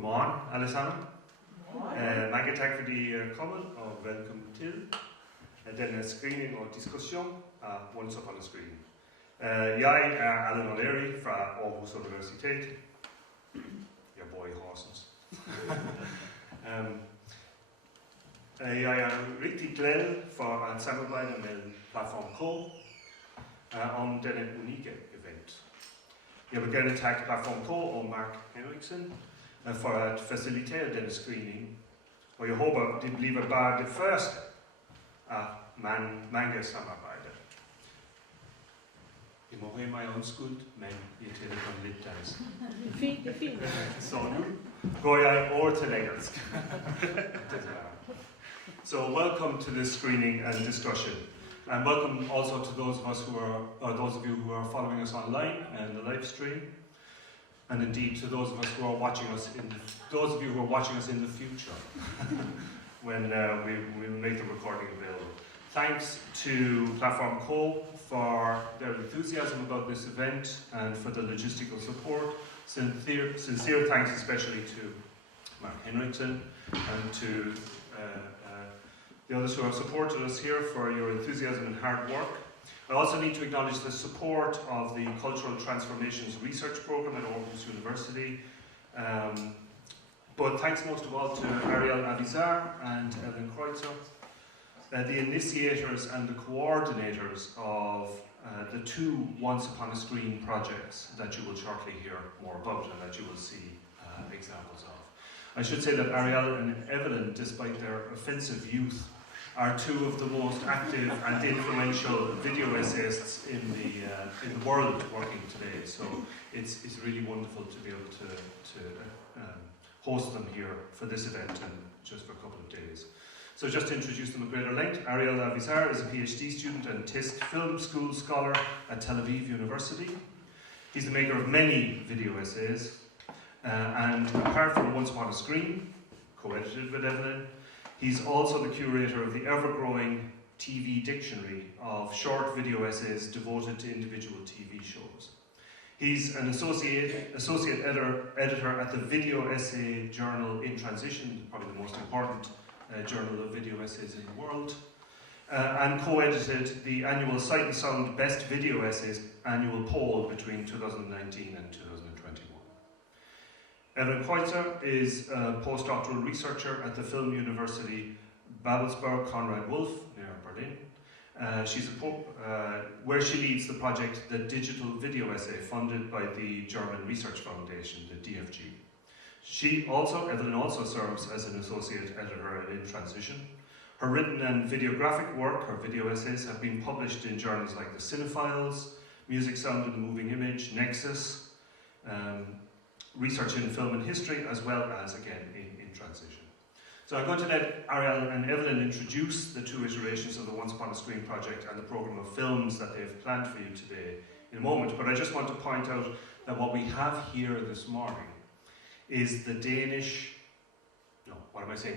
Godmorgen alle sammen. Mange tak fordi I er kommet, og velkommen til denne screening og diskussion af Once Upon a Screen. Jeg er Alan O'Leary fra Aarhus Universitet. Jeg bor i Horsens. Jeg er rigtig glad for at samarbejde med Platform K om denne unikke event. Jeg vil gerne takke Platform K og Mark Henriksen for at facilitere denne screening, og jeg håber, det bliver bare det første af mange samarbejder. I må have mig undskyld, men jeg taler kun lidt dansk. Det er fint. Så nu går jeg over til engelsk. So welcome to this screening and discussion. And welcome also to those of us who are, or those of you who are following us online and the live stream. And indeed to those of us who are watching us those of you who are watching us in the future when we make the recording available. Thanks to Platform Co for their enthusiasm about this event and for the logistical support. Sincere thanks especially to Mark Henriksen and to the others who have supported us here for your enthusiasm and hard work. I also need to acknowledge the support of the Cultural Transformations Research Programme at Aarhus University. But thanks most of all to Ariel Avizar and Ellen Kreutzer, the initiators and the coordinators of the two Once Upon a Screen projects that you will shortly hear more about and that you will see examples of. I should say that Ariel and Evelyn, despite their offensive youth, are two of the most active and influential video essayists in the world working today. So it's really wonderful to be able to host them here for this event and just for a couple of days. So just to introduce them at greater length, Ariel Avizar is a PhD student and TISC Film School Scholar at Tel Aviv University. He's the maker of many video essays, and apart from Once Upon a Screen, co-edited with Evelyn, he's also the curator of the ever-growing TV dictionary of short video essays devoted to individual TV shows. He's an associate editor at the Video Essay Journal in Transition, probably the most important journal of video essays in the world, and co-edited the annual Sight and Sound Best Video Essays annual poll between 2019 and 2021. Evelyn Kreutzer is a postdoctoral researcher at the Film University Babelsberg Konrad Wolf near Berlin. Where she leads the project The Digital Video Essay, funded by the German Research Foundation, the DFG. Evelyn also serves as an associate editor in Transition. Her written and videographic work, her video essays, have been published in journals like The Cinephiles, Music, Sound and the Moving Image, Nexus, Research in Film and History, as well as, again, in Transition. So I'm going to let Ariel and Evelyn introduce the two iterations of the Once Upon a Screen project and the programme of films that they've planned for you today in a moment. But I just want to point out that what we have here this morning is the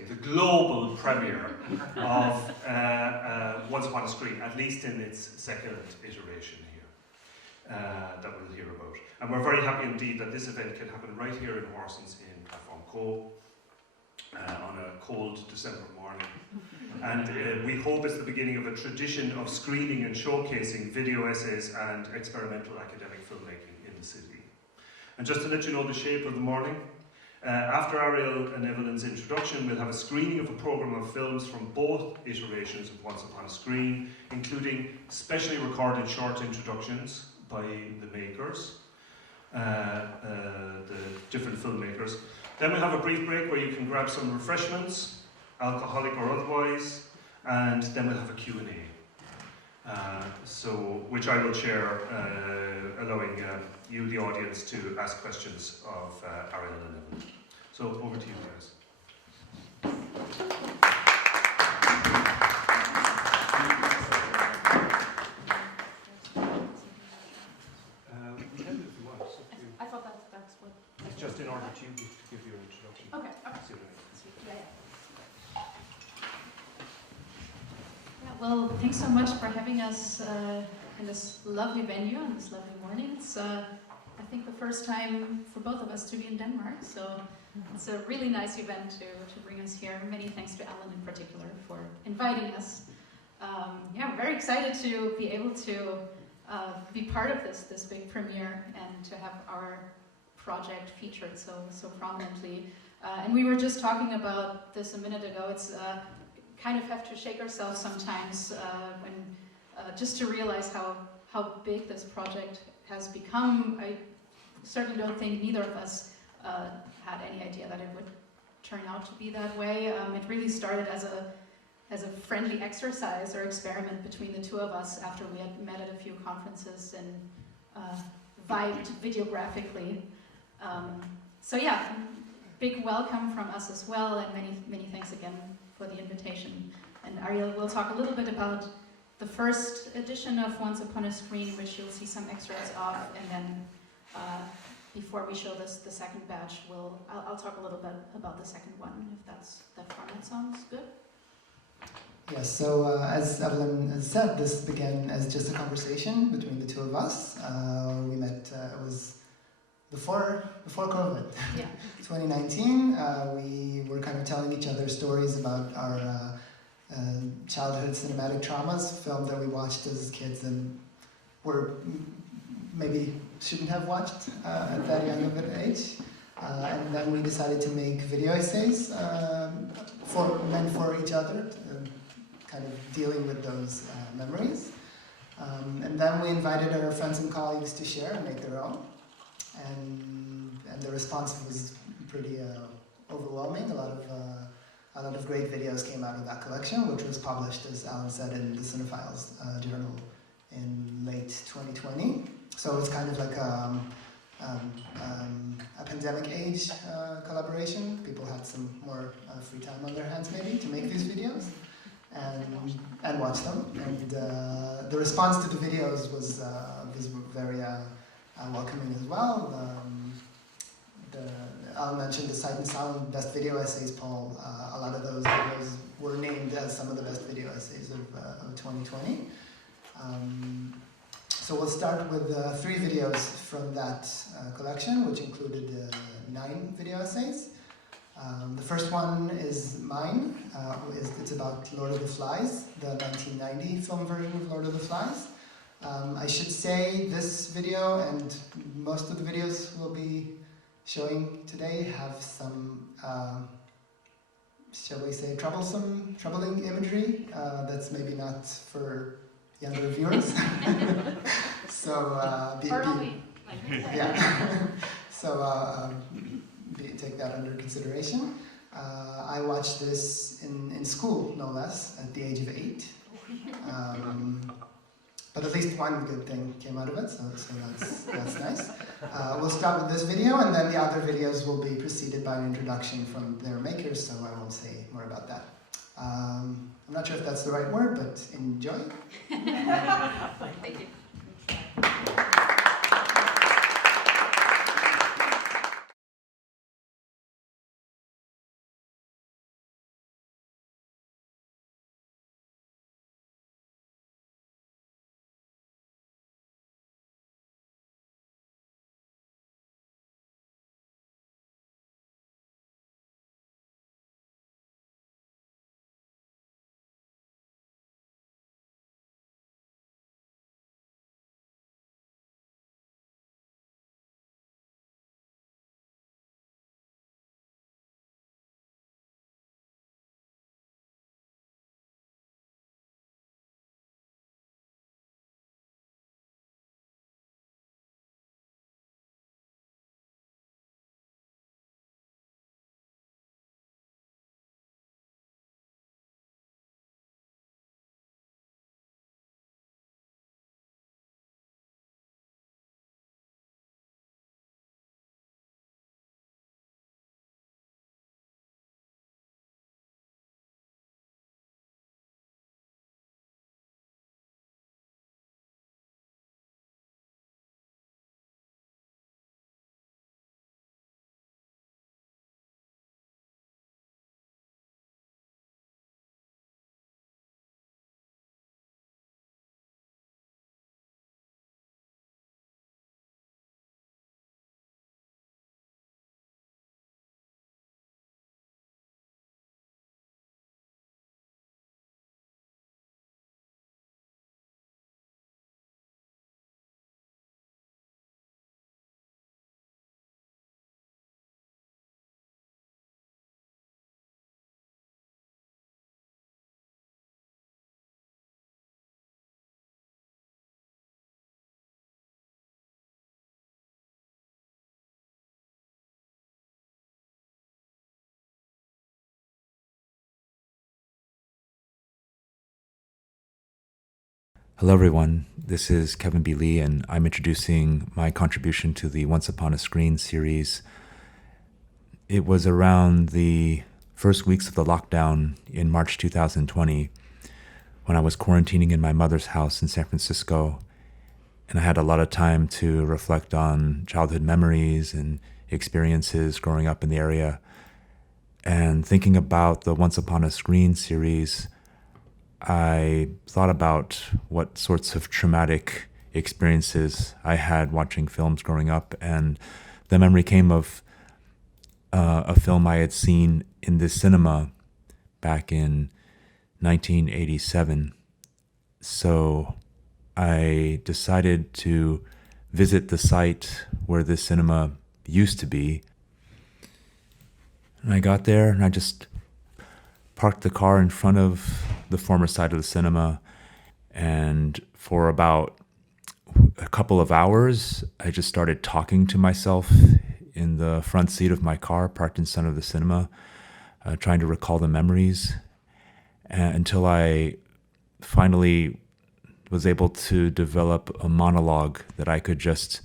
the global premiere of Once Upon a Screen, at least in its second iteration here, that we'll hear about. And we're very happy indeed that this event can happen right here in Horsens in Platform Co on a cold December morning. And we hope it's the beginning of a tradition of screening and showcasing video essays and experimental academic filmmaking in the city. And just to let you know the shape of the morning, after Ariel and Evelyn's introduction, we'll have a screening of a programme of films from both iterations of Once Upon a Screen, including specially recorded short introductions by the makers, the different filmmakers. Then we'll have a brief break where you can grab some refreshments, alcoholic or otherwise, and then we'll have a Q&A, which I will chair, allowing you, the audience, to ask questions of Ariel and Evelyn. So over to you guys. We can do if you want. I thought that's what... It's just in order to give your introduction. Okay. Well, thanks so much for having us in this lovely venue on this lovely morning. It's, I think, the first time for both of us to be in Denmark, so It's a really nice event to bring us here. Many thanks to Alan in particular for inviting us. Yeah, I'm very excited to be able to be part of this big premiere and to have our project featured so prominently. And we were just talking about this a minute ago. It's kind of have to shake ourselves sometimes when just to realize how big this project has become. I certainly don't think neither of us had any idea that it would turn out to be that way. It really started as a friendly exercise or experiment between the two of us after we had met at a few conferences and vibed videographically. So yeah, big welcome from us as well, and many thanks again for the invitation. And Ariel will talk a little bit about the first edition of Once Upon a Screen, which you'll see some extras of, and then before we show this the second batch, I'll talk a little bit about the second one, if that format sounds good. Yes, so as Evelyn has said, this began as just a conversation between the two of us. We met, it was before COVID, Yeah. 2019. We were kind of telling each other stories about our childhood cinematic traumas, film that we watched as kids and were maybe shouldn't have watched at that young of an age. And then we decided to make video essays meant for each other, kind of dealing with those memories. And then we invited our friends and colleagues to share and make their own. And the response was pretty overwhelming. A lot of great videos came out of that collection, which was published, as Alan said, in the Cinephiles journal in late 2020. So it's kind of like a pandemic age collaboration. People had some more free time on their hands maybe to make these videos and watch them. And the response to the videos was very welcoming as well. I'll mention the Sight and Sound Best Video Essays poll. A lot of those videos were named as some of the best video essays of 2020. So we'll start with 3 videos from that collection, which included 9 video essays. The first one is mine. It's about Lord of the Flies, the 1990 film version of Lord of the Flies. I should say this video and most of the videos we'll be showing today have some, shall we say, troubling imagery that's maybe not for younger viewers. So yeah. So take that under consideration. I watched this in school, no less, at the age of 8. But at least one good thing came out of it, so that's nice. We'll start with this video, and then the other videos will be preceded by an introduction from their makers, so I won't say more about that. I'm not sure if that's the right word, but enjoy. Thank you. Hello, everyone. This is Kevin B. Lee, and I'm introducing my contribution to the Once Upon a Screen series. It was around the first weeks of the lockdown in March 2020 when I was quarantining in my mother's house in San Francisco, and I had a lot of time to reflect on childhood memories and experiences growing up in the area. And thinking about the Once Upon a Screen series, I thought about what sorts of traumatic experiences I had watching films growing up, and the memory came of a film I had seen in the cinema back in 1987. So I decided to visit the site where this cinema used to be. And I got there and I just parked the car in front of the former site of the cinema, and for about a couple of hours I just started talking to myself in the front seat of my car parked in front of the cinema, trying to recall the memories, until I finally was able to develop a monologue that I could just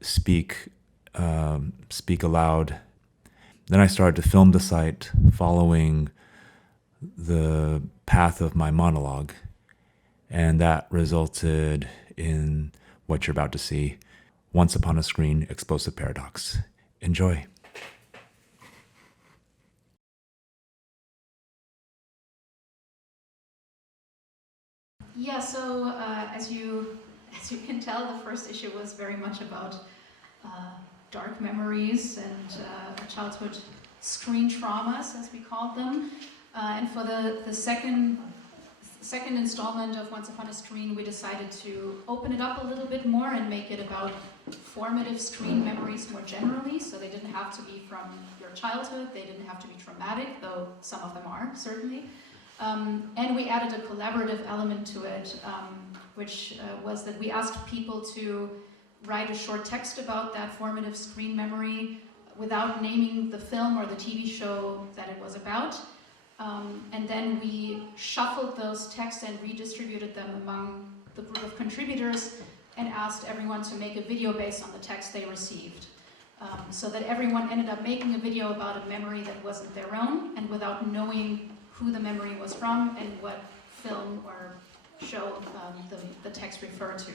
speak aloud. Then I started to film the site following the path of my monologue, and that resulted in what you're about to see, Once Upon a Screen Explosive Paradox. Enjoy. Yeah, so as you can tell, the first issue was very much about dark memories and childhood screen traumas, as we called them. And for the second installment of Once Upon a Screen, we decided to open it up a little bit more and make it about formative screen memories more generally. So they didn't have to be from your childhood, they didn't have to be traumatic, though some of them are, certainly. And we added a collaborative element to it, which was that we asked people to write a short text about that formative screen memory without naming the film or the TV show that it was about. And then we shuffled those texts and redistributed them among the group of contributors and asked everyone to make a video based on the text they received. So that everyone ended up making a video about a memory that wasn't their own, and without knowing who the memory was from and what film or show the text referred to.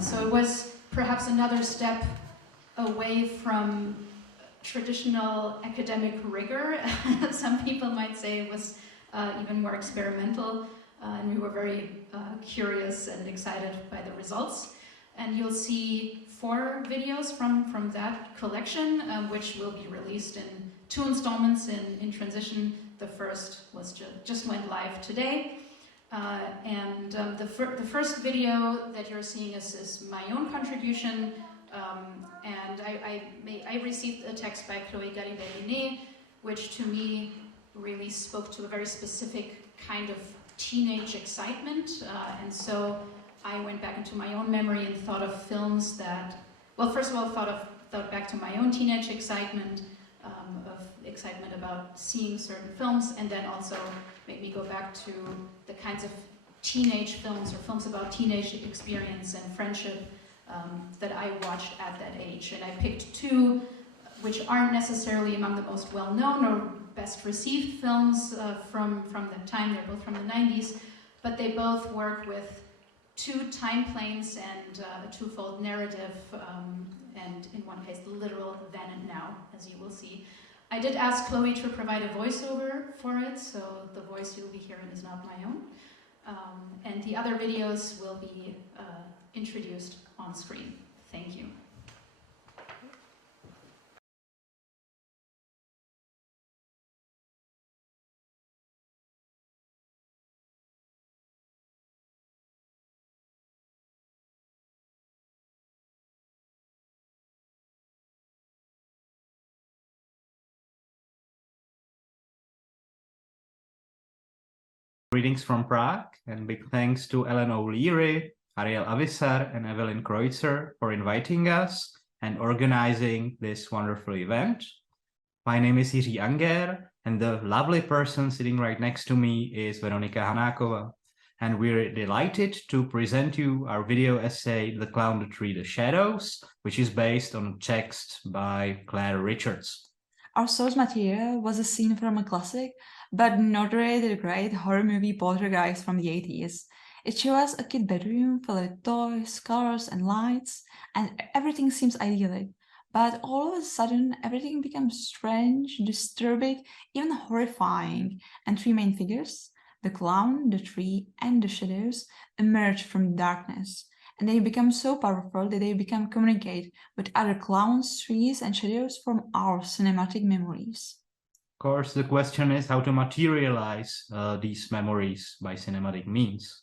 So it was perhaps another step away from traditional academic rigor. Some people might say it was even more experimental, and we were very curious and excited by the results. And you'll see 4 videos from that collection, which will be released in 2 installments in transition. The first was just went live today. The first video that you're seeing is my own contribution, and I received a text by Chloé Galibert-Linné, which to me really spoke to a very specific kind of teenage excitement, and so I went back into my own memory and thought of films that, well, first of all, thought back to my own teenage excitement, of excitement about seeing certain films, and then also made me go back to the kinds of teenage films or films about teenage experience and friendship that I watched at that age. And I picked 2 which aren't necessarily among the most well-known or best received films from that time. They're both from the 90s, but they both work with 2 time planes and a twofold narrative, and in one case, the literal then and now, as you will see. I did ask Chloe to provide a voiceover for it, so the voice you'll be hearing is not my own. And the other videos will be introduced on screen. Thank you. Greetings from Prague, and big thanks to Ellen O'Leary, Ariel Avisar, and Evelyn Kreutzer for inviting us and organizing this wonderful event. My name is Jiří Anger, and the lovely person sitting right next to me is Veronika Hanáková. and we're delighted to present you our video essay, The Clown, the Tree, the Shadows, which is based on a text by Claire Richards. Our source material was a scene from a classic, but not really the great horror movie Poltergeist from the 80s. It shows a kid bedroom full of toys, colors, and lights, and everything seems idyllic. But all of a sudden, everything becomes strange, disturbing, even horrifying, and three main figures, the clown, the tree, and the shadows, emerge from the darkness. And they become so powerful that they become communicate with other clowns, trees, and shadows from our cinematic memories. Of course, the question is how to materialize these memories by cinematic means.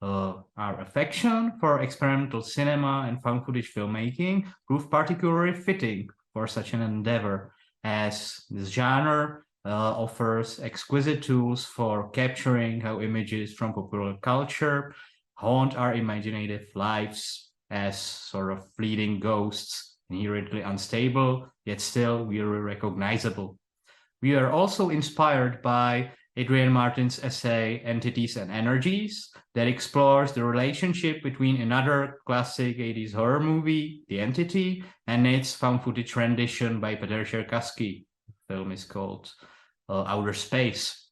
Our affection for experimental cinema and found footage filmmaking proved particularly fitting for such an endeavor, as this genre offers exquisite tools for capturing how images from popular culture haunt our imaginative lives as sort of fleeting ghosts, inherently unstable, yet still very recognizable. We are also inspired by Adrian Martin's essay, Entities and Energies, that explores the relationship between another classic 80s horror movie, The Entity, and its found footage rendition by Peter Cherkassky. The film is called Outer Space.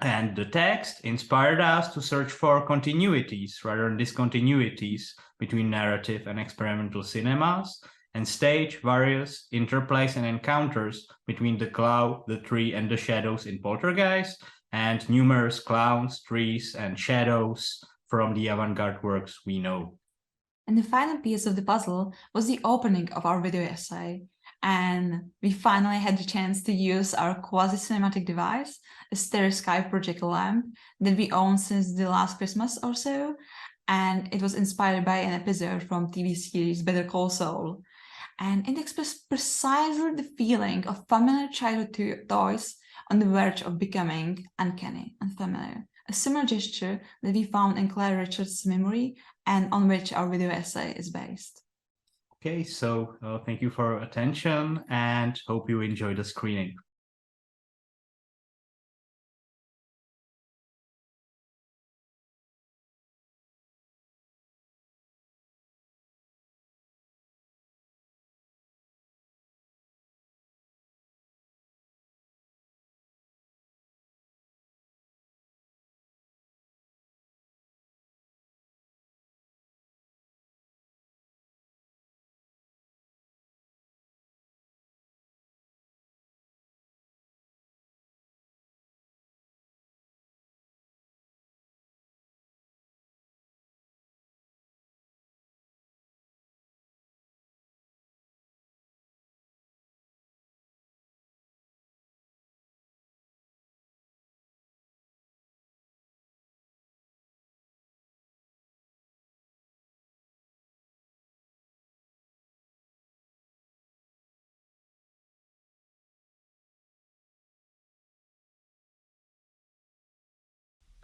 And the text inspired us to search for continuities rather than discontinuities between narrative and experimental cinemas, and stage various interplays and encounters between the cloud, the tree, and the shadows in Poltergeist, and numerous clowns, trees, and shadows from the avant-garde works we know. And the final piece of the puzzle was the opening of our video essay. And we finally had the chance to use our quasi-cinematic device, a stereoscopic projector lamp that we own since the last Christmas or so. And it was inspired by an episode from TV series Better Call Saul. And it expressed precisely the feeling of familiar childhood toys on the verge of becoming uncanny, unfamiliar. A similar gesture that we found in Claire Richards' memory and on which our video essay is based. Okay, so thank you for your attention and hope you enjoy the screening.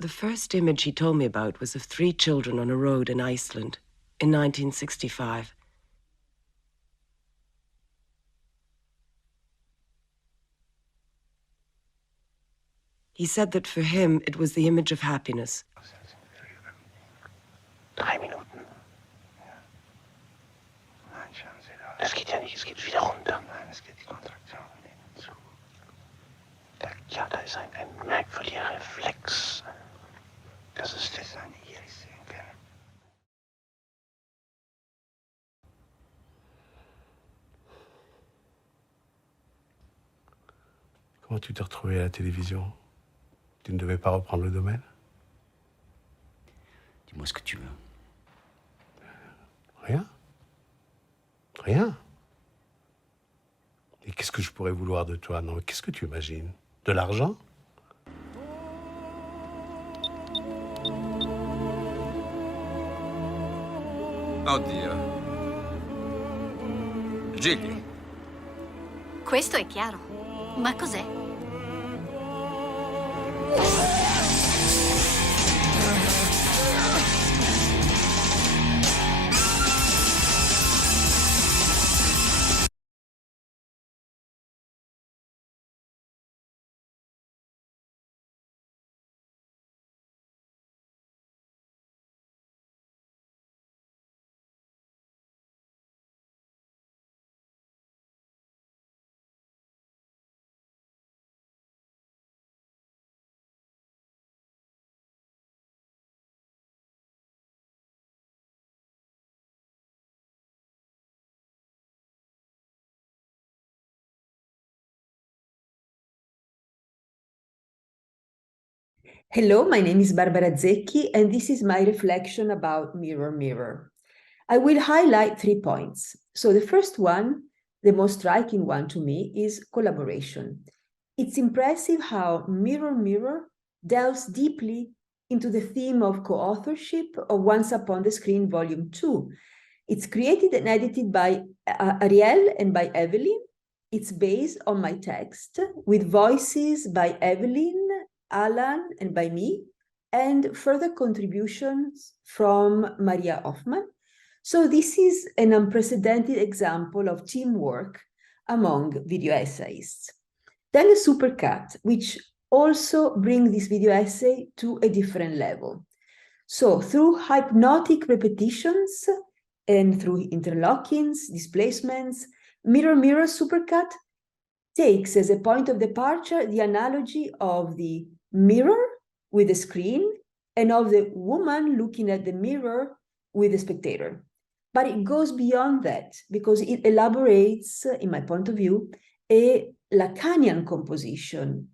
The first image he told me about was of 3 children on a road in Iceland in 1965. He said that for him, it was the image of happiness. 3 Minuten. Das geht ja nicht, es geht wieder runter. Nein, es geht die Kontraktion nicht zu. Ja, da ist ein merkwürdiger Reflex. Das ist das eine Iris sehen können. Comment tu t'es retrouvé à la télévision? Tu ne devais pas reprendre le domaine? Dis-moi ce que tu veux. Rien. Rien. Et qu'est-ce que je pourrais vouloir de toi? Non, mais qu'est-ce que tu imagines? De l'argent? Oddio. Gigli. Questo è chiaro. Ma cos'è? Hello, my name is Barbara Zecchi, and this is my reflection about Mirror Mirror. I will highlight 3 points. So the first one, the most striking one to me, is collaboration. It's impressive how Mirror Mirror delves deeply into the theme of co-authorship of Once Upon the Screen Volume 2. It's created and edited by Ariel and by Evelyn. It's based on my text with voices by Evelyn, Alan, and by me, and further contributions from Maria Hoffman. So this is an unprecedented example of teamwork among video essayists. Then a supercut, which also brings this video essay to a different level. So through hypnotic repetitions and through interlockings, displacements, Mirror Mirror supercut takes as a point of departure the analogy of the mirror with the screen and of the woman looking at the mirror with the spectator. But it goes beyond that because it elaborates, in my point of view, a Lacanian composition.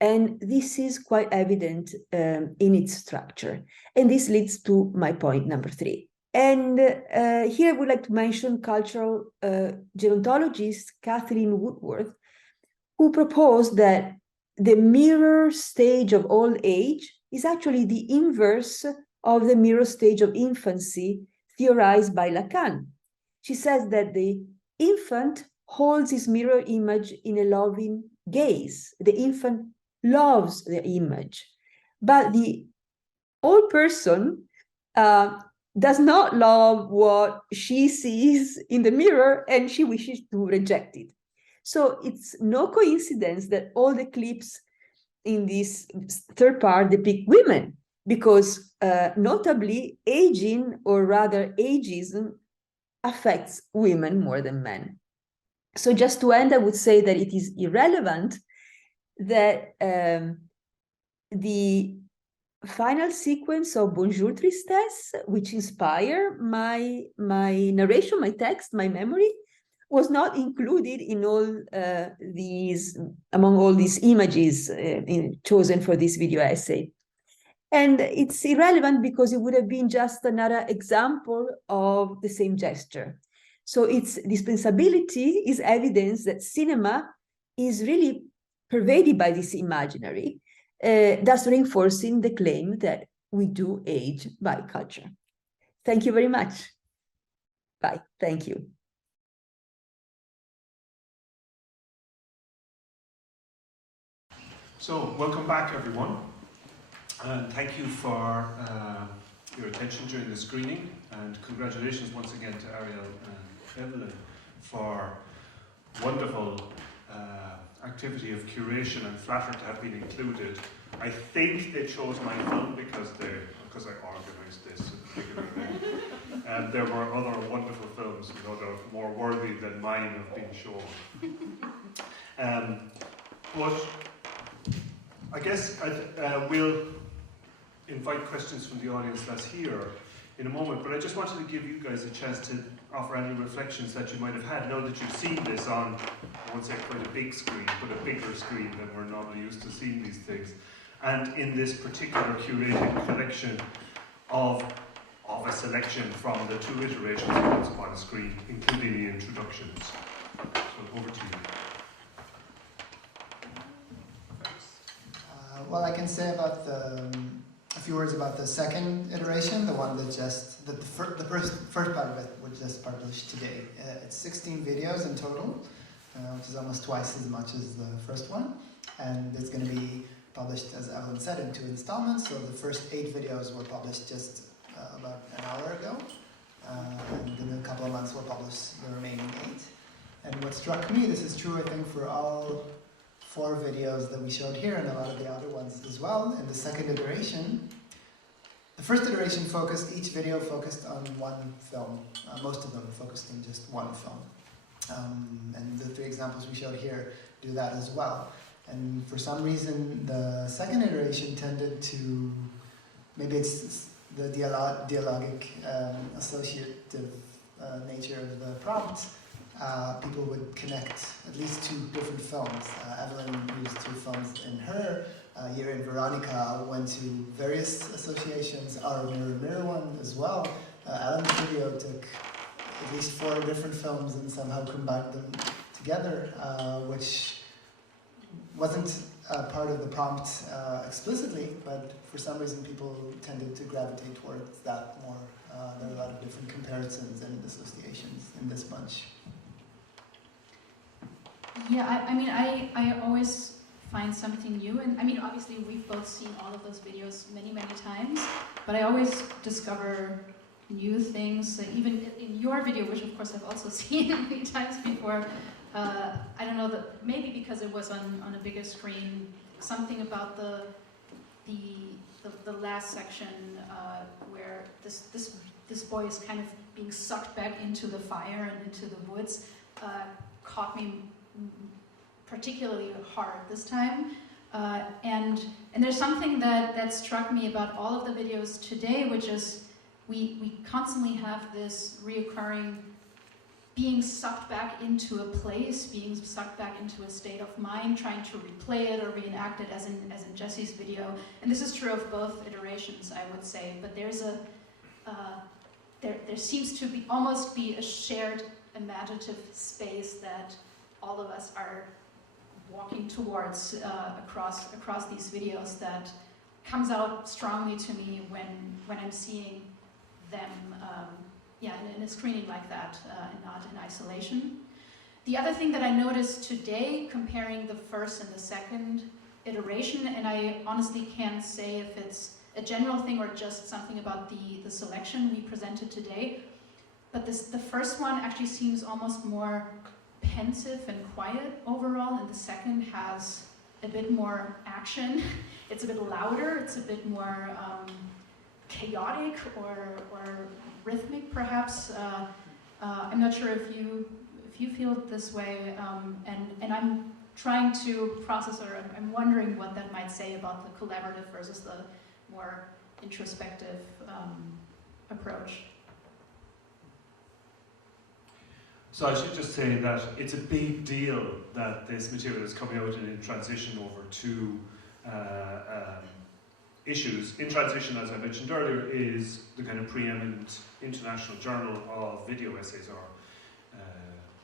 And this is quite evident in its structure. And this leads to my point number 3. And here I would like to mention cultural gerontologist Kathleen Woodworth, who proposed that the mirror stage of old age is actually the inverse of the mirror stage of infancy theorized by Lacan. She says that the infant holds his mirror image in a loving gaze. The infant loves the image, but the old person does not love what she sees in the mirror and she wishes to reject it. So it's no coincidence that all the clips in this third part depict women, because notably aging, or rather ageism, affects women more than men. So just to end, I would say that it is irrelevant that the final sequence of Bonjour Tristesse, which inspired my narration, my text, my memory, was not included in all among all these images chosen for this video essay. And it's irrelevant because it would have been just another example of the same gesture. So its dispensability is evidence that cinema is really pervaded by this imaginary, thus reinforcing the claim that we do age by culture. Thank you very much. Bye. Thank you. So, welcome back, everyone. And thank you for your attention during the screening. And congratulations once again to Ariel and Evelyn for wonderful activity of curation, and flattered to have been included. I think they chose my film because I organised this particular event. And there were other wonderful films, you know, that are more worthy than mine of being shown. But I guess we'll invite questions from the audience that's here in a moment, but I just wanted to give you guys a chance to offer any reflections that you might have had now that you've seen this on, I won't say quite a big screen, but a bigger screen than we're normally used to seeing these things. And in this particular curated collection of a selection from the 2 iterations of Once Upon a Screen, including the introductions. So over to you. Well, I can say about a few words about the second iteration, the one that the first part of it was just published today. It's 16 videos in total, which is almost twice as much as the first one, and it's going to be published, as Evelyn said, in 2 installments. So the first 8 videos were published just about an hour ago, and in a couple of months we'll publish the remaining 8. And what struck me, this is true I think for all 4 videos that we showed here and a lot of the other ones as well, in the second iteration. The first iteration each video focused on one film. Most of them focused on just one film. And the 3 examples we showed here do that as well. And for some reason, the second iteration tended to, maybe it's the dialogic associative nature of the prompts, people would connect at least two different films. Evelyn used two films in her year, and Veronica went to various associations, our Mirror Mirror one as well. Alan's video took at least 4 different films and somehow combined them together, which wasn't part of the prompt explicitly, but for some reason people tended to gravitate towards that more. There are a lot of different comparisons and associations in this bunch. Yeah, I mean, I always find something new, and I mean, obviously we've both seen all of those videos many, many times, but I always discover new things, even in your video, which of course I've also seen many times before. I don't know, maybe because it was on a bigger screen, something about the last section where this boy is kind of being sucked back into the fire and into the woods caught me particularly hard this time. And there's something that struck me about all of the videos today, which is we constantly have this reoccurring being sucked back into a place, being sucked back into a state of mind, trying to replay it or reenact it, as in Jesse's video. And this is true of both iterations, I would say. But there's there seems to be almost be a shared imaginative space that all of us are walking towards across these videos that comes out strongly to me when I'm seeing them in a screening like that and not in isolation. The other thing that I noticed today, comparing the first and the second iteration, and I honestly can't say if it's a general thing or just something about the selection we presented today, but the first one actually seems almost more pensive and quiet overall, and the second has a bit more action. It's a bit louder, it's a bit more chaotic or rhythmic, perhaps. I'm not sure if you feel it this way, and I'm trying to process, or I'm wondering what that might say about the collaborative versus the more introspective approach. So I should just say that it's a big deal that this material is coming out and in transition over to issues. In Transition, as I mentioned earlier, is the kind of preeminent international journal of video essays,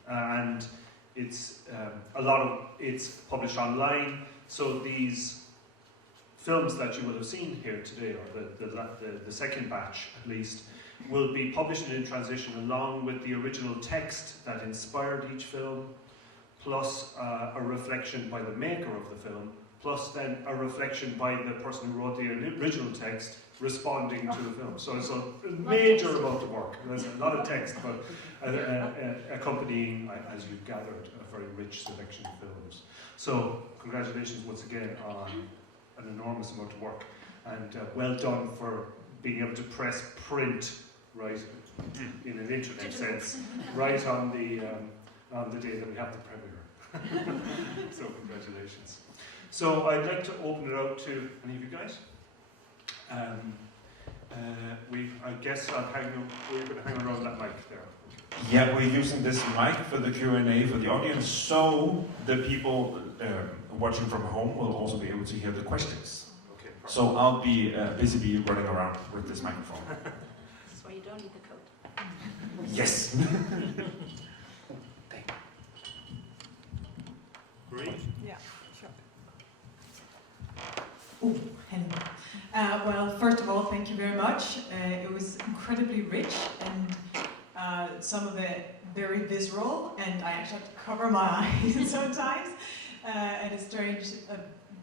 and it's it's published online. So these films that you will have seen here today, or the second batch at least, will be published in Transition along with the original text that inspired each film, plus a reflection by the maker of the film, plus then a reflection by the person who wrote the original text responding to the film. So it's a major amount of work. There's a lot of text, but accompanying, as you've gathered, a very rich selection of films. So congratulations once again on an enormous amount of work, and well done for being able to press print right in an internet sense, right on the day that we have the premiere. So congratulations. So I'd like to open it out to any of you guys. I guess we're going to hang around that mic there. Yeah, we're using this mic for the Q&A for the audience, so the people watching from home will also be able to hear the questions. Okay. So I'll be busy running around with this microphone. That's why you don't need the coat. Yes. Great. Yeah, sure. Oh, hello. Well, first of all, thank you very much. It was incredibly rich and some of it very visceral, and I actually have to cover my eyes sometimes. And it's strange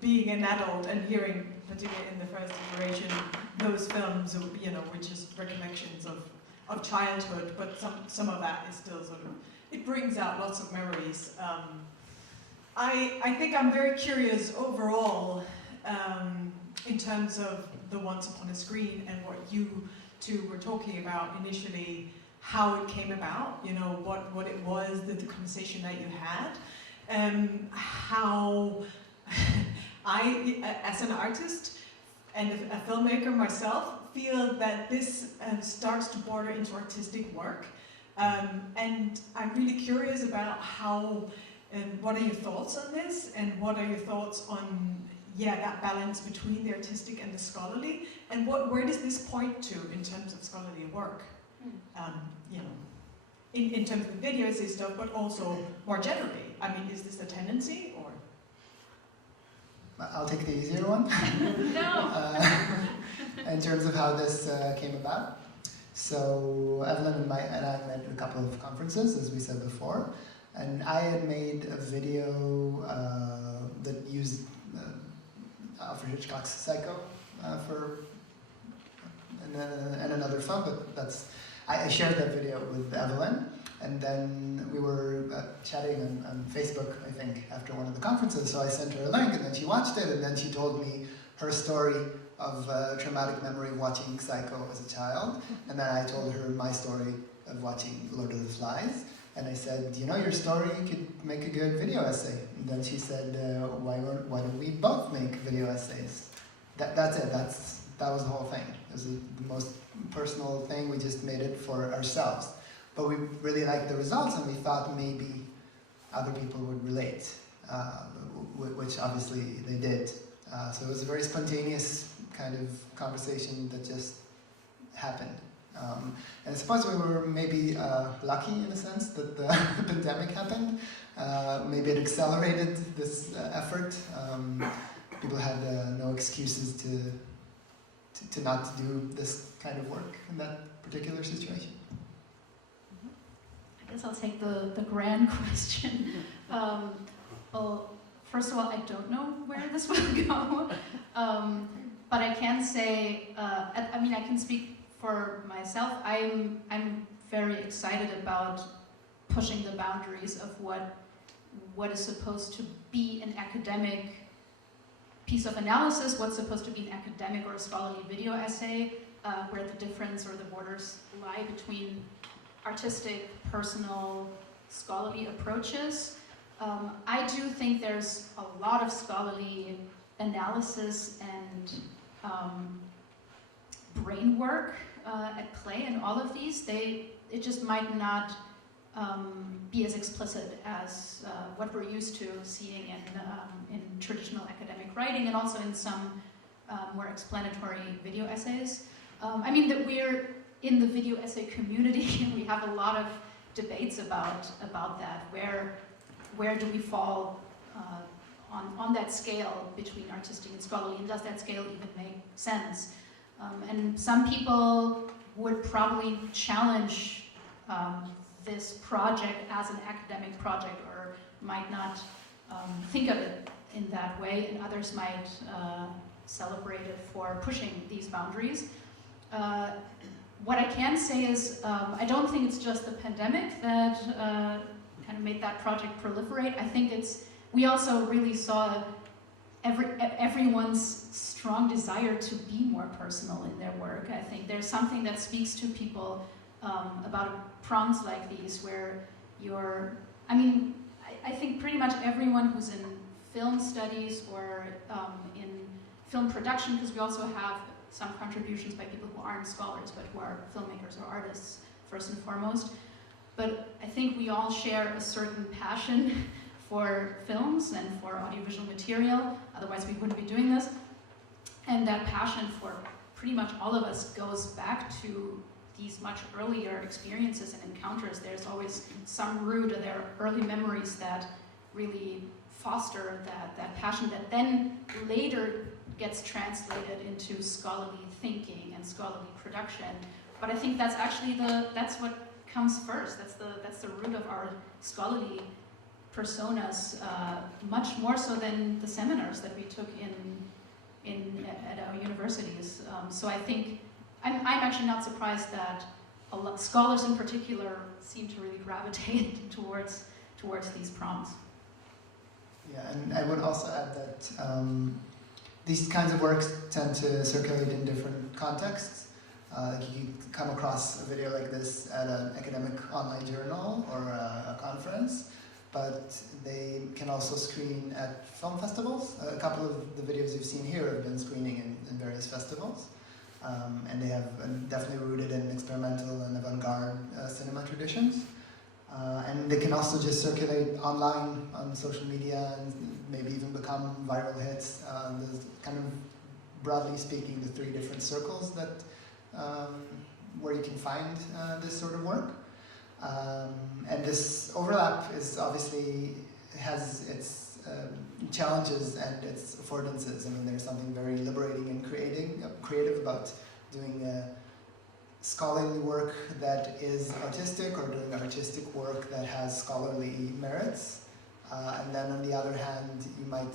being an adult and hearing, particularly in the first iteration, those films, which is recollections of childhood, but some of that is still sort of, it brings out lots of memories. I think I'm very curious overall in terms of the Once Upon a Screen and what you two were talking about initially, how it came about, what it was, the conversation that you had, how I, as an artist and a filmmaker myself, feel that this starts to border into artistic work. And I'm really curious about how, what are your thoughts on this, and what are your thoughts on that balance between the artistic and the scholarly, and where does this point to in terms of scholarly work? In terms of the video essay stuff, but also more generally. I mean, is this a tendency, or? I'll take the easier one. In terms of how this came about. So Evelyn and I met at a couple of conferences, as we said before, and I had made a video that used Alfred Hitchcock's Psycho and another film, but I shared that video with Evelyn, and then we were chatting on Facebook, I think, after one of the conferences, so I sent her a link, and then she watched it, and then she told me her story of traumatic memory of watching Psycho as a child, and then I told her my story of watching Lord of the Flies, and I said, your story could make a good video essay. And then she said, why don't we both make video essays? That's it. That was the whole thing. It was the most personal thing. We just made it for ourselves. But we really liked the results, and we thought maybe other people would relate, which obviously they did. So it was a very spontaneous kind of conversation that just happened. And I suppose we were maybe lucky in a sense that the pandemic happened. Maybe it accelerated this effort. People had no excuses to not do this kind of work in that particular situation. I guess I'll take the grand question. Well, first of all, I don't know where this will go, but I can say, I can speak for myself. I'm very excited about pushing the boundaries of what is supposed to be an academic piece of analysis, what's supposed to be an academic or a scholarly video essay, where the difference or the borders lie between artistic, personal, scholarly approaches. I do think there's a lot of scholarly analysis and brain work at play in all of these. It just might not be as explicit as what we're used to seeing in traditional academic writing, and also in some more explanatory video essays. That we're in the video essay community, and we have a lot of debates about that. Where do we fall on that scale between artistic and scholarly, and does that scale even make sense? And some people would probably challenge this project as an academic project, or might not think of it in that way, and others might celebrate it for pushing these boundaries. What I can say is, I don't think it's just the pandemic that kind of made that project proliferate. I think we also really saw everyone's strong desire to be more personal in their work. I think there's something that speaks to people about prompts like these, where I think pretty much everyone who's in film studies or in film production, because we also have some contributions by people who aren't scholars, but who are filmmakers or artists first and foremost. But I think we all share a certain passion for films and for audiovisual material, otherwise we wouldn't be doing this. And that passion for pretty much all of us goes back to these much earlier experiences and encounters. There's always some root of their early memories that really foster that passion that then later gets translated into scholarly thinking and scholarly production. But I think that's actually that's what comes first. That's the root of our scholarly personas, much more so than the seminars that we took at our universities. So I think I'm actually not surprised that scholars in particular seem to really gravitate towards these prompts. Yeah, and I would also add that these kinds of works tend to circulate in different contexts. You come across a video like this at an academic online journal or a conference, but they can also screen at film festivals. A couple of the videos you've seen here have been screening in various festivals. and they have definitely rooted in experimental and avant-garde cinema traditions. And they can also just circulate online on social media and maybe even become viral hits. There's kind of, broadly speaking, the three different circles that where you can find this sort of work. And this overlap is obviously has its challenges and its affordances. I mean, there's something very liberating and creative about doing scholarly work that is artistic, or doing artistic work that has scholarly merits. And then on the other hand, you might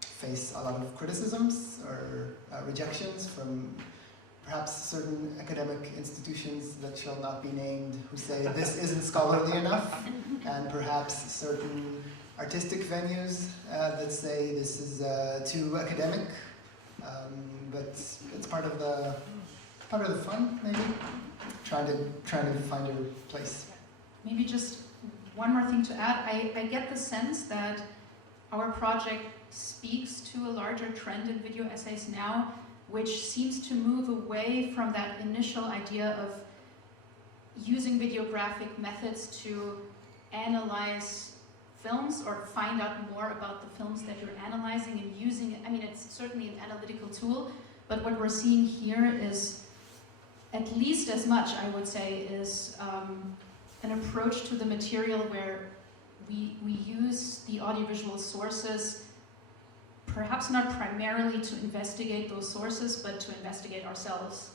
face a lot of criticisms or rejections from perhaps certain academic institutions that shall not be named, who say this isn't scholarly enough, and perhaps certain artistic venues that say this is too academic. But it's part of the fun, maybe. Trying to find your place. Maybe just one more thing to add. I get the sense that our project speaks to a larger trend in video essays now, which seems to move away from that initial idea of using videographic methods to analyze films or find out more about the films that you're analyzing and using it. I mean, it's certainly an analytical tool, but what we're seeing here is, at least as much, I would say, is an approach to the material where we use the audiovisual sources, perhaps not primarily to investigate those sources, but to investigate ourselves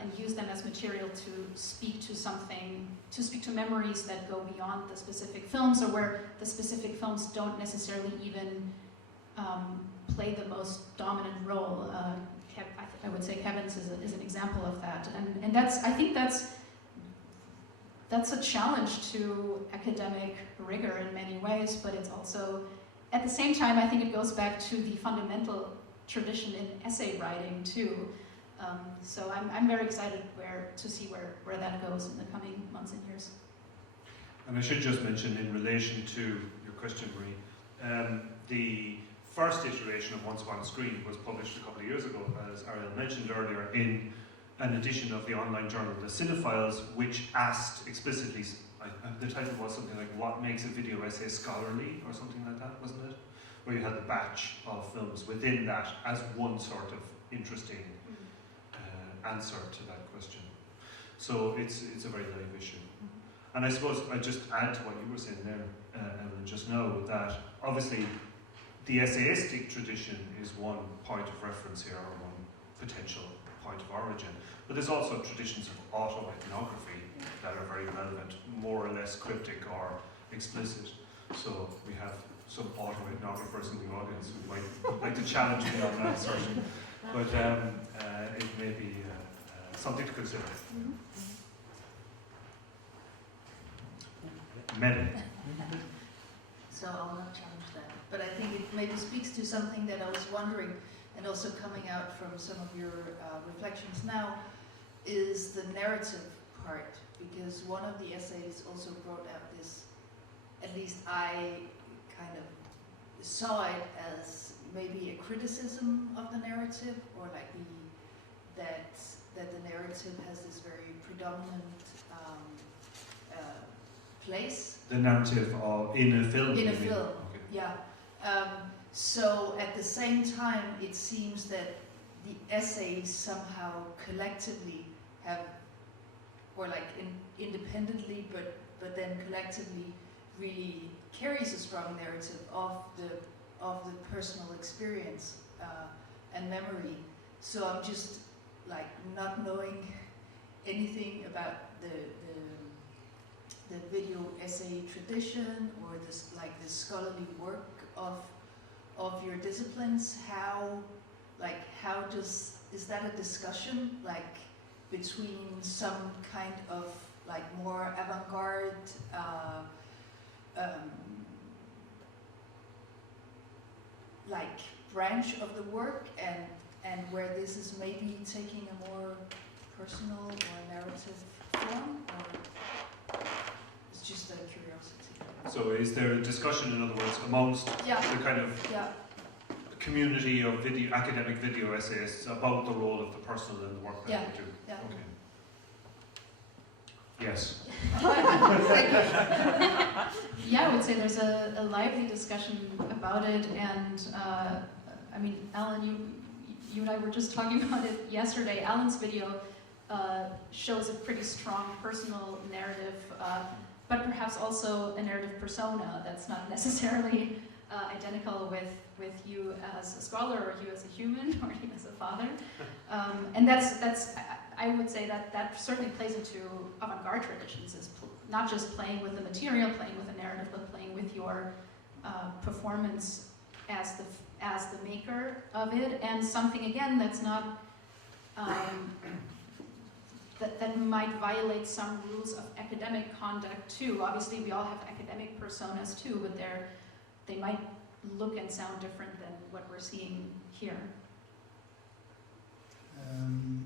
and use them as material to speak to something, to speak to memories that go beyond the specific films, or where the specific films don't necessarily even play the most dominant role. I would say Kevin's is an example of that, and I think that's a challenge to academic rigor in many ways, but it's also, at the same time, I think it goes back to the fundamental tradition in essay writing too. So I'm very excited to see where that goes in the coming months and years. And I should just mention, in relation to your question, Marie, the first iteration of Once Upon a Screen was published a couple of years ago, as Ariel mentioned earlier, in an edition of the online journal The Cinephiles, which asked explicitly, the title was something like "What Makes a Video Essay Scholarly?" or something like that, wasn't it? Where you had the batch of films within that as one sort of interesting answer to that question. So it's a very live issue. And I suppose I just add to what you were saying there, Evelyn, just know that obviously the essayistic tradition is one point of reference here, or one potential point of origin. But there's also traditions of autoethnography that are very relevant, more or less cryptic or explicit. So we have some autoethnographers in the audience who might like to challenge me on that assertion. But it may be something to consider. Melanie. So I'll not challenge that. But I think it maybe speaks to something that I was wondering, and also coming out from some of your reflections now, is the narrative part. Because one of the essays also brought out this, at least I kind of saw it as maybe a criticism of the narrative, or like that the narrative has this very predominant place. The narrative in a film. In a film, okay. Yeah. So at the same time, it seems that the essays somehow collectively have, or like independently, but then collectively really carries a strong narrative of the personal experience and memory. So I'm just like not knowing anything about the video essay tradition, or this like the scholarly work of your disciplines. Is that a discussion like between some kind of like more avant-garde like branch of the work, and where this is maybe taking a more personal or narrative form, or it's just a curiosity? So is there a discussion, in other words, amongst the kind of community of academic video essayists about the role of the personal in the work that they do. Yeah. Okay. Yes. Yeah, I would say there's a lively discussion about it, and I mean, Alan, you and I were just talking about it yesterday. Alan's video shows a pretty strong personal narrative, but perhaps also a narrative persona that's not necessarily identical with you as a scholar, or you as a human, or you as a father. And that's I would say that certainly plays into avant-garde traditions, is not just playing with the material, playing with the narrative, but playing with your performance as the maker of it, and something again that's not that might violate some rules of academic conduct too. Obviously, we all have academic personas too, but they might look and sound different than what we're seeing here.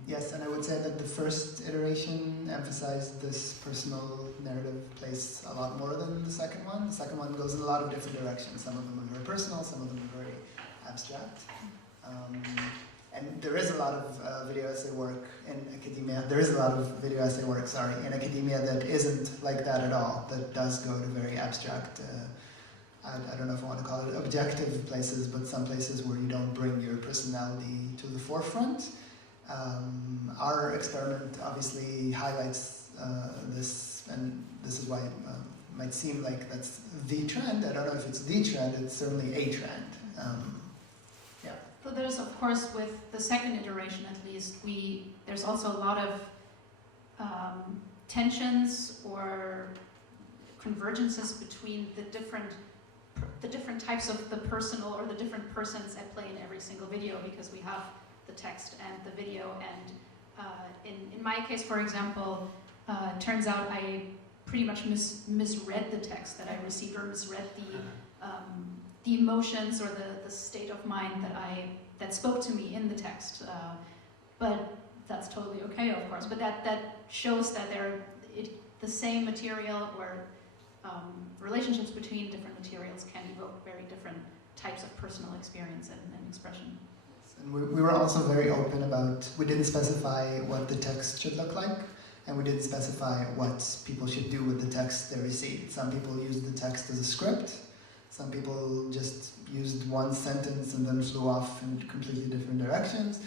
Yes, and I would say that the first iteration emphasized this personal narrative place a lot more than the second one. The second one goes in a lot of different directions. Some of them are very personal, some of them are very abstract. And there is a lot of video essay work in academia. There is a lot of video essay work, in academia that isn't like that at all, that does go to very abstract, I don't know if I want to call it objective places, but some places where you don't bring your personality to the forefront. Our experiment obviously highlights this, and this is why it might seem like that's the trend. I don't know if it's the trend, it's certainly a trend. Yeah. So there's, of course, with the second iteration at least, there's also a lot of tensions or convergences between the different types of the personal, or the different persons at play in every single video, because we have the text and the video. And in my case, for example, it turns out I pretty much misread the text that I received, or misread the emotions or the state of mind that spoke to me in the text. But that's totally okay, of course. But that shows that the same material, or relationships between different materials can evoke very different types of personal experience and expression. And we were also very open about, we didn't specify what the text should look like, and we didn't specify what people should do with the text they received. Some people used the text as a script, some people just used one sentence and then flew off in completely different directions.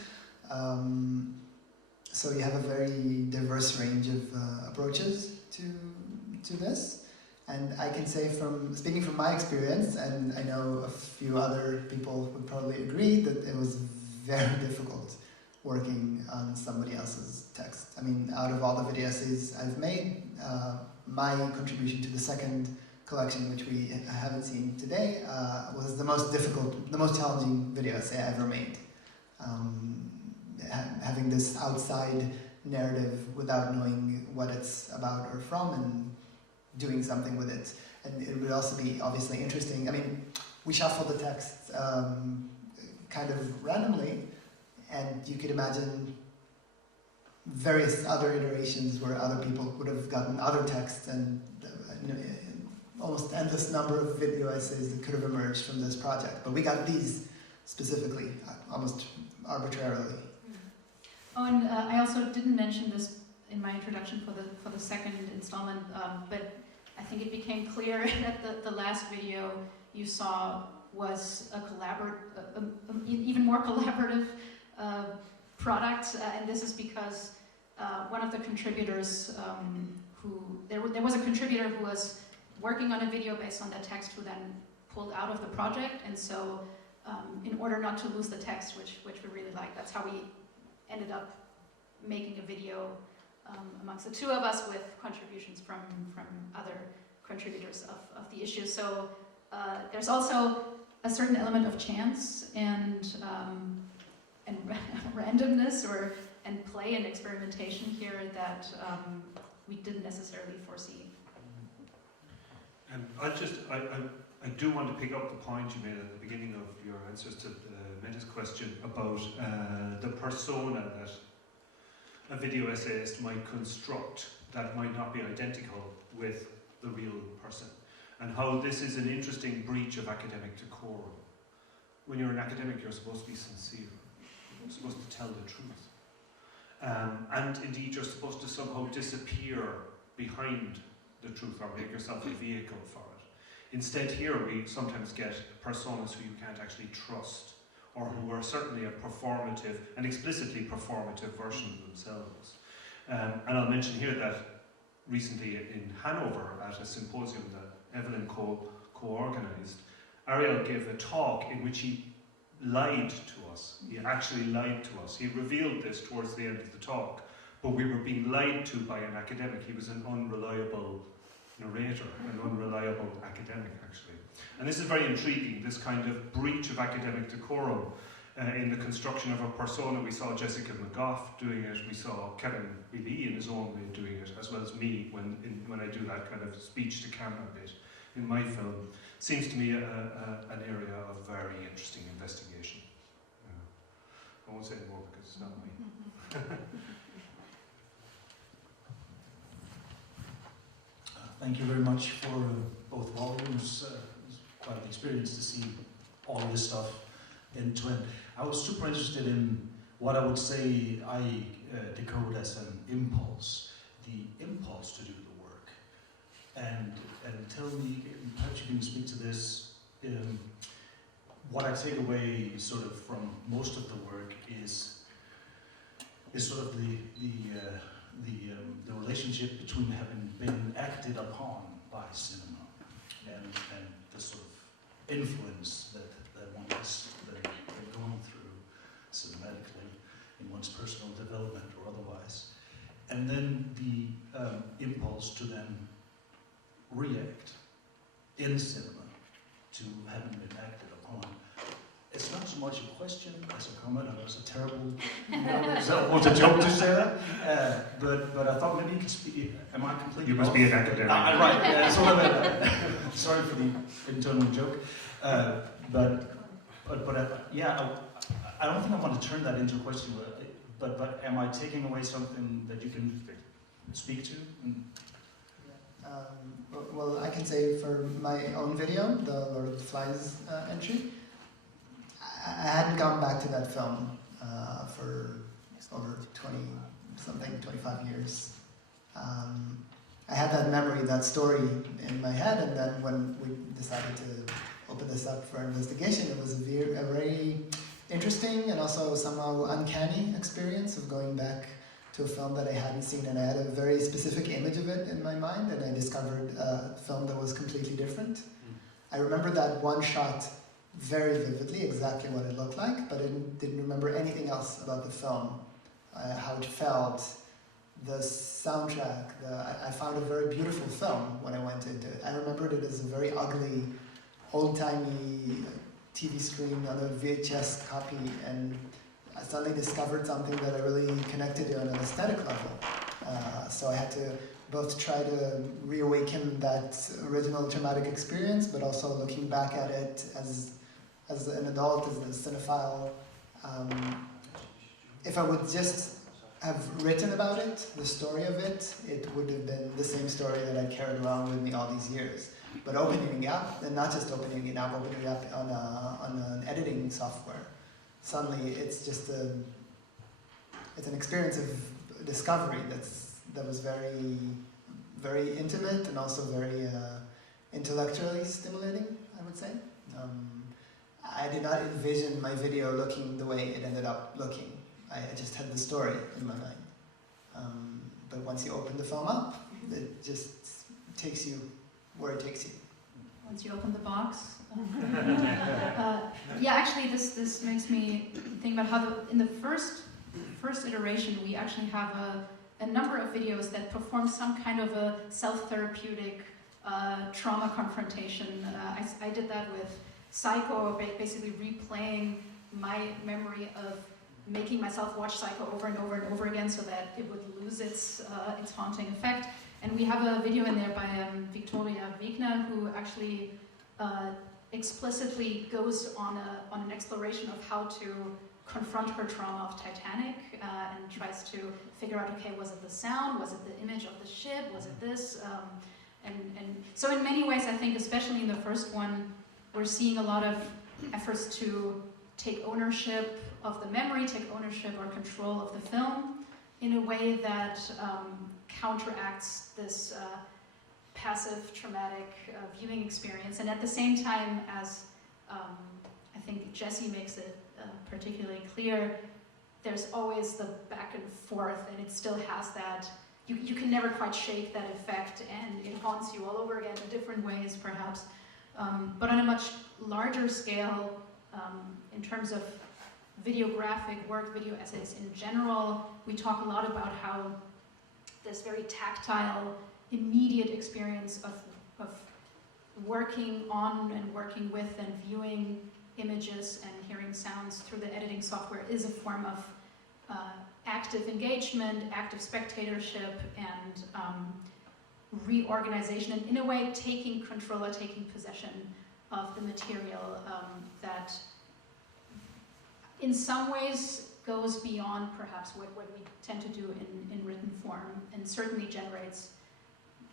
So you have a very diverse range of approaches to this. And I can say, speaking from my experience, and I know a few other people would probably agree, that it was very difficult working on somebody else's text. I mean, out of all the video essays I've made, my contribution to the second collection, which we haven't seen today, was the most difficult, the most challenging video essay I ever made. Having this outside narrative without knowing what it's about or from, and doing something with it. And it would also be obviously interesting. I mean, we shuffled the text kind of randomly, and you could imagine various other iterations where other people would have gotten other texts, and almost endless number of video essays that could have emerged from this project. But we got these specifically, almost arbitrarily. Oh, and I also didn't mention this in my introduction for the second installment, but I think it became clear that the last video you saw was a even more collaborative product, and this is because one of the contributors there was a contributor who was working on a video based on that text, who then pulled out of the project, and so in order not to lose the text, which we really like, that's how we ended up making a video amongst the two of us, with contributions from other contributors of the issue. So there's also a certain element of chance and randomness, and play and experimentation here that we didn't necessarily foresee. And I do want to pick up the point you made at the beginning of your answers to Meta's question about the persona that a video essayist might construct that might not be identical with the real person, and how this is an interesting breach of academic decorum. when you're an academic, you're supposed to be sincere. You're supposed to tell the truth. And indeed, you're supposed to somehow disappear behind the truth or make yourself a vehicle for it. Instead, here we sometimes get personas who you can't actually trust, or who are certainly a performative, an explicitly performative version of themselves. And I'll mention here that recently in Hanover, at a symposium that Evelyn co-organized, Ariel gave a talk in which he lied to us. He actually lied to us. He revealed this towards the end of the talk, but we were being lied to by an academic. He was an unreliable narrator, an unreliable academic, actually. And this is very intriguing, this kind of breach of academic decorum in the construction of a persona. We saw Jessica McGough doing it, we saw Kevin Lee in his own way doing it, as well as me when I do that kind of speech to camera bit in my film. Seems to me an area of very interesting investigation. I won't say more because it's not me. Thank you very much for both volumes. It's quite an experience to see all of this stuff end to end. I was super interested in what I would say I decode as an impulse, the impulse to do the work. And tell me, perhaps you can speak to this, what I take away sort of from most of the work is sort of the relationship between having been acted upon by cinema and the sort of influence that one is going through cinematically in one's personal development or otherwise, and then the impulse to then react in cinema to having been acted upon. It's not so much a question as a comment. I know it's a terrible, it was a joke to say that, but I thought maybe you could speak. Am I completely You must be an academic. Right, sort of sorry for the internal joke. Yeah, I don't think I want to turn that into a question, but am I taking away something that you can speak to? Well, I can say for my own video, the Lord of the Flies entry, I hadn't gone back to that film for over 25 years. I had that memory, that story in my head, and then when we decided to open this up for investigation, it was a very interesting and also somehow uncanny experience of going back to a film that I hadn't seen, and I had a very specific image of it in my mind, and I discovered a film that was completely different. I remember that one shot very vividly, exactly what it looked like, but I didn't remember anything else about the film, how it felt, the soundtrack. I found a very beautiful film when I went into it. I remembered it as a very ugly, old-timey TV screen on a VHS copy, and I suddenly discovered something that I really connected to on an aesthetic level. So I had to both try to reawaken that original traumatic experience, but also looking back at it as an adult, as a cinephile. If I would just have written about it, the story of it, it would have been the same story that I carried around with me all these years. But opening it up, and not just opening it up on an editing software, suddenly it's just it's an experience of discovery that was very, very intimate and also very intellectually stimulating, I would say. I did not envision my video looking the way it ended up looking. I just had the story in my mind. But once you open the film up, it just takes you where it takes you. Once you open the box. Yeah, actually, this makes me think about how in the first iteration, we actually have a number of videos that perform some kind of a self-therapeutic trauma confrontation. I did that with Psycho, basically replaying my memory of making myself watch Psycho over and over and over again so that it would lose its haunting effect. And we have a video in there by Victoria Wegner, who actually explicitly goes on an exploration of how to confront her trauma of Titanic and tries to figure out, okay, was it the sound? Was it the image of the ship? Was it this? And so in many ways, I think, especially in the first one, we're seeing a lot of efforts to take ownership of the memory, take ownership or control of the film in a way that counteracts this passive traumatic viewing experience. And at the same time, as I think Jesse makes it particularly clear, there's always the back and forth, and it still has that, you can never quite shake that effect, and it haunts you all over again in different ways perhaps. But on a much larger scale, in terms of videographic work, video essays in general, we talk a lot about how this very tactile, immediate experience of working on and working with and viewing images and hearing sounds through the editing software is a form of active engagement, active spectatorship, and reorganization, and in a way taking control or taking possession of the material that in some ways goes beyond perhaps what we tend to do in written form, and certainly generates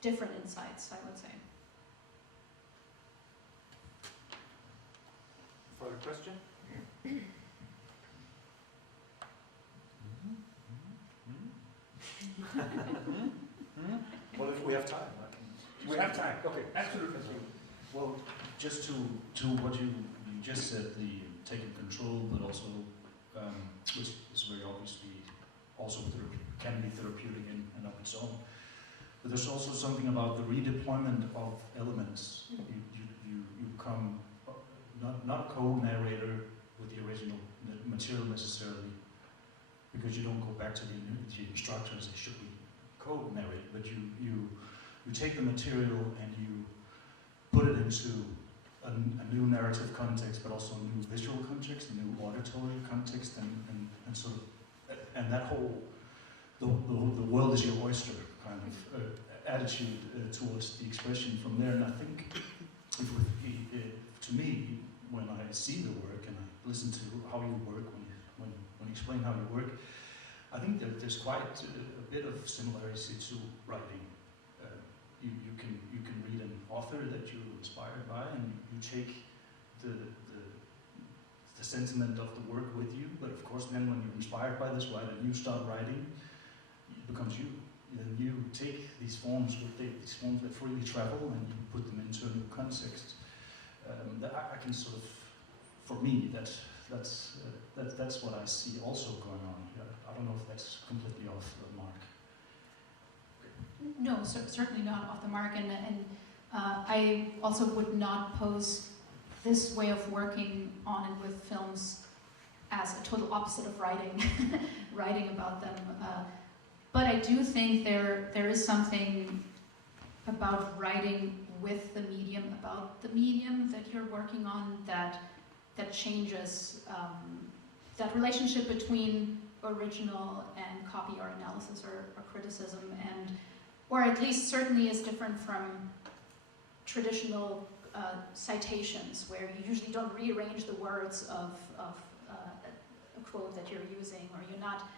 different insights, I would say. Further question? Well, if we have time, We have time. Okay, absolutely. Well, just to what you just said, the taking control, but also, which is very obviously also can be therapeutic in and of its own. But there's also something about the redeployment of elements. You become not co-narrator with the original material necessarily, because you don't go back to the instructor and say, should we co-narrate, but you take the material and you put it into a new narrative context, but also a new visual context, a new auditory context, and sort of, and that whole, the world is your oyster kind of attitude towards the expression from there. And I think, to me, when I see the work and I listen to how you work, when you explain how you work, I think that there's quite a bit of similarity to writing. You can read an author that you're inspired by, and you take the sentiment of the work with you. But of course, then when you're inspired by this writer and you start writing, it becomes you. And you take these forms that freely travel, and you put them into a new context. That I can sort of, for me, that's what I see also going on here. I don't know if that's completely off the mark. No, certainly not off the mark, and I also would not pose this way of working on and with films as a total opposite of writing about them. But I do think there is something about writing with the medium, about the medium that you're working on, that changes that relationship between original and copy or analysis or criticism, or at least certainly is different from traditional citations, where you usually don't rearrange the words of a quote that you're using, or you're not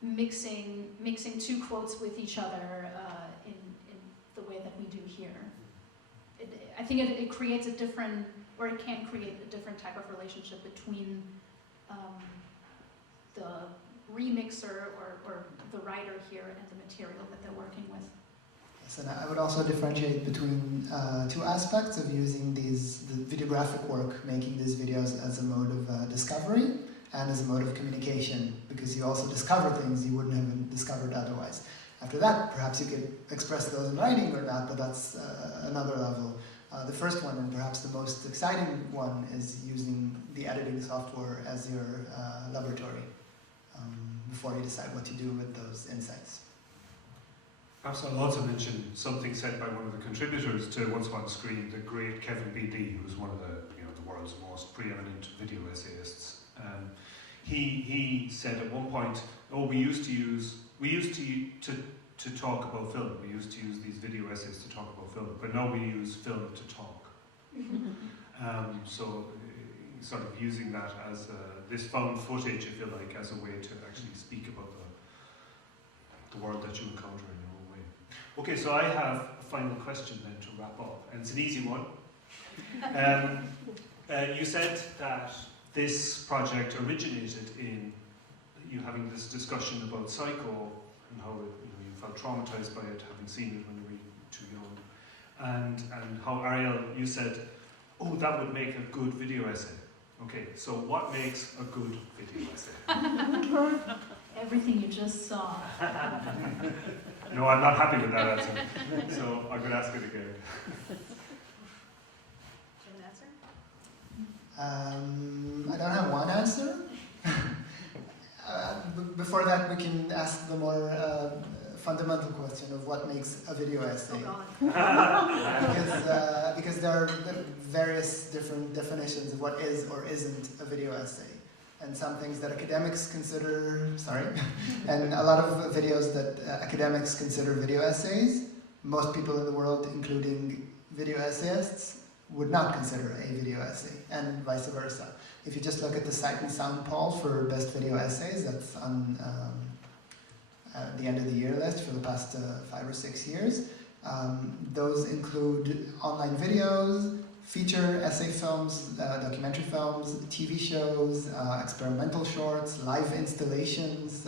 mixing two quotes with each other in the way that we do here. I think it creates a different, or it can create a different type of relationship between the remixer or the writer here and the material that they're working with. Yes, and I would also differentiate between two aspects of using the videographic work, making these videos as a mode of discovery and as a mode of communication, because you also discover things you wouldn't have discovered otherwise. After that, perhaps you could express those in writing or not, but that's another level. The first one, and perhaps the most exciting one, is using the editing software as your laboratory before you decide what to do with those insights. Perhaps I'll also mention something said by one of the contributors to Once Upon a Screen, the great Kevin B.D., who's one of the world's most preeminent video essayists. He said at one point, we used to talk about film. We used to use these video essays to talk about film, but now we use film to talk. So sort of using that as this found footage, if you like, as a way to actually speak about the world that you encounter in your own way. Okay, so I have a final question then to wrap up, and it's an easy one. You said that this project originated in you having this discussion about Psycho and how you felt traumatized by it, having seen it when you were too young, and how Ariel, you said, oh, that would make a good video essay. Okay, so what makes a good video essay? Everything you just saw. No, I'm not happy with that answer, so I'm going to ask it again. I don't have one answer. Before that, we can ask the more fundamental question of what makes a video essay. Because there are various different definitions of what is or isn't a video essay. And some things that academics consider, and a lot of videos that academics consider video essays, most people in the world, including video essayists, would not consider a video essay, and vice versa. If you just look at the Sight and Sound poll for best video essays, that's on the end of the year list for the past 5 or 6 years. Those include online videos, feature essay films, documentary films, TV shows, experimental shorts, live installations,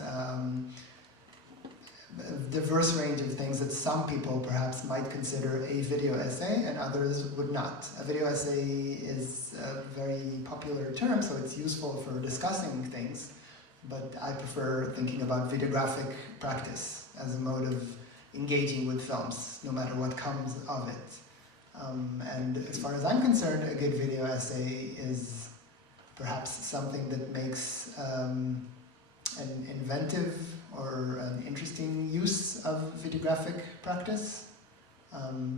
a diverse range of things that some people perhaps might consider a video essay and others would not. A video essay is a very popular term, so it's useful for discussing things, but I prefer thinking about videographic practice as a mode of engaging with films, no matter what comes of it. And as far as I'm concerned, a good video essay is perhaps something that makes an inventive or an interesting use of videographic practice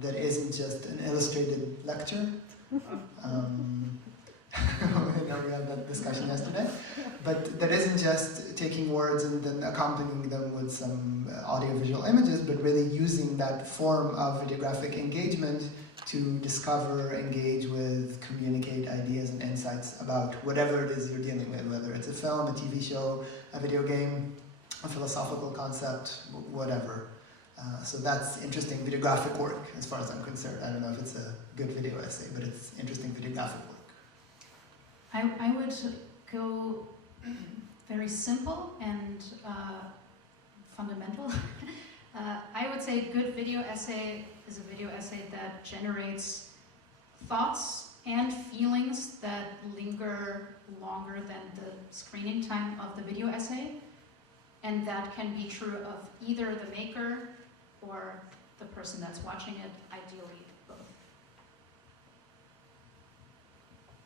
that isn't just an illustrated lecture. We had that discussion yesterday. But that isn't just taking words and then accompanying them with some audiovisual images, but really using that form of videographic engagement to discover, engage with, communicate ideas and insights about whatever it is you're dealing with, whether it's a film, a TV show, a video game, a philosophical concept, whatever. So that's interesting videographic work as far as I'm concerned. I don't know if it's a good video essay, but it's interesting videographic work. I would go very simple and fundamental. I would say a good video essay is a video essay that generates thoughts and feelings that linger longer than the screening time of the video essay. And that can be true of either the maker or the person that's watching it, ideally both.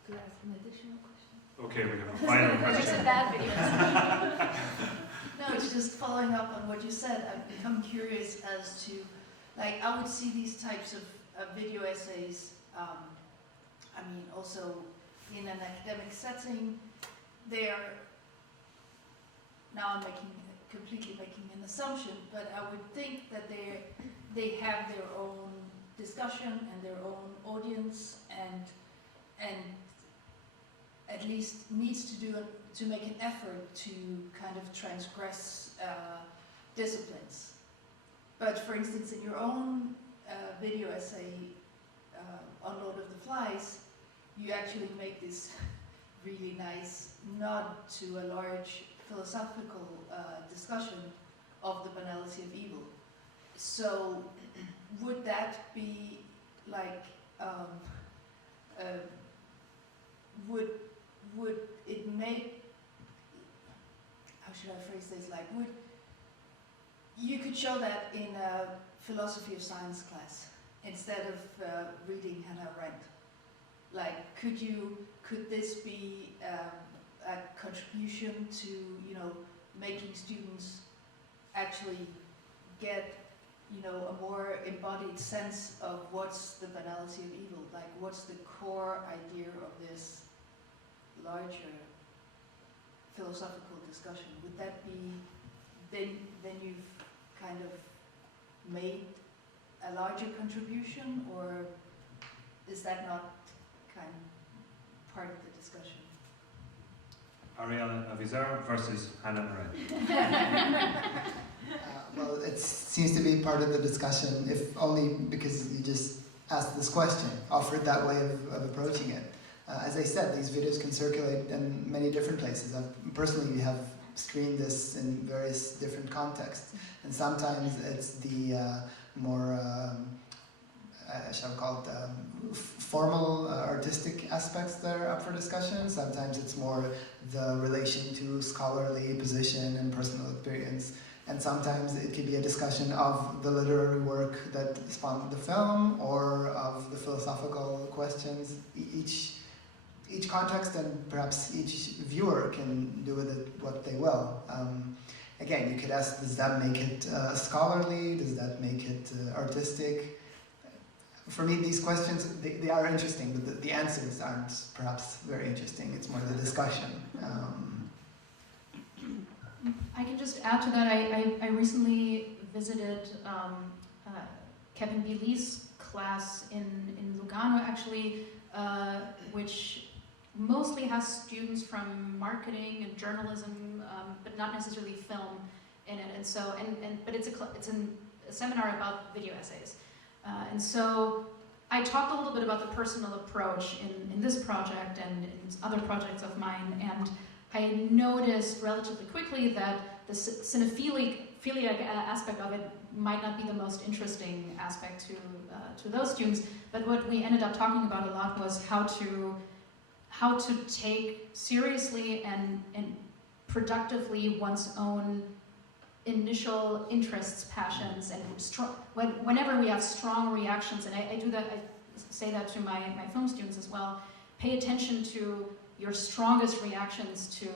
Could I ask an additional question? Okay, we have a final question. It's a bad video essay. No, it's just following up on what you said. I've become curious as to, like, I would see these types of video essays, also in an academic setting. Now I'm completely making an assumption, but I would think that they have their own discussion and their own audience, and at least needs to make an effort to kind of transgress disciplines. But for instance, in your own video essay on Lord of the Flies, you actually make this really nice nod to a large philosophical discussion of the banality of evil. So would that be like, would it make, how should I phrase this, like, you could show that in a philosophy of science class instead of reading Hannah Arendt. Like, could this be a contribution to, making students actually get, a more embodied sense of what's the banality of evil, like what's the core idea of this larger philosophical discussion? Would that be, then you've kind of made a larger contribution, or is that not kind of part of the discussion? Ariel Avizar versus Hannah Arendt. Well, it seems to be part of the discussion, if only because you just asked this question, offered that way of approaching it. As I said, these videos can circulate in many different places. Personally, we have screened this in various different contexts, and sometimes it's the more shall we call it formal artistic aspects that are up for discussion. Sometimes it's more the relation to scholarly position and personal experience, and sometimes it could be a discussion of the literary work that spawned the film or of the philosophical questions. Each context and perhaps each viewer can do with it what they will. Again, you could ask, does that make it scholarly? Does that make it artistic? For me, these questions, they are interesting, but the answers aren't perhaps very interesting. It's more the discussion. I can just add to that. I recently visited Kevin B. Lee's class in Lugano, actually, which mostly has students from marketing and journalism, but not necessarily film in it. And so, but it's a seminar about video essays. And so I talked a little bit about the personal approach in this project and in other projects of mine, and I noticed relatively quickly that the cinephilic aspect of it might not be the most interesting aspect to those students, but what we ended up talking about a lot was how to take seriously and productively one's own initial interests, passions, and whenever we have strong reactions, and I do that, I say that to my film students as well, pay attention to your strongest reactions to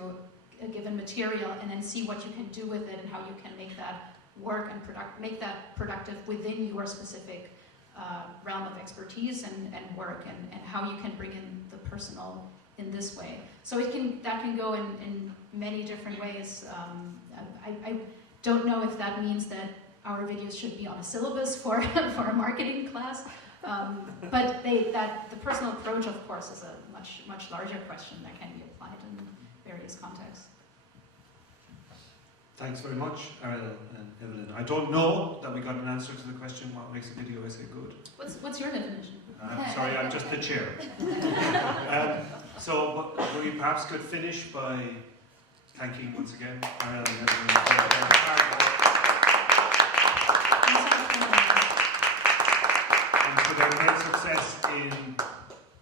a given material and then see what you can do with it and how you can make that work and make that productive within your specific realm of expertise and work, and how you can bring in the personal in this way. So that can go in many different ways. I don't know if that means that our videos should be on a syllabus for a marketing class, but the personal approach, of course, is a much larger question that can be applied in various contexts. Thanks very much, Ariel and Evelyn. I don't know that we got an answer to the question, what makes a video essay good? What's your definition? I'm sorry, I'm just the chair. So we perhaps could finish by thanking once again Ariel and Evelyn for their hard work and for their great success in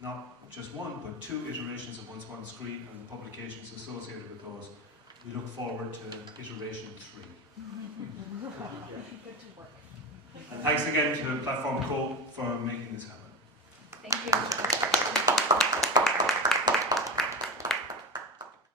not just one, but 2 iterations of Once Upon a Screen and the publications associated with those. We look forward to iteration 3. And thanks again to Platform Co for making this happen. Thank you.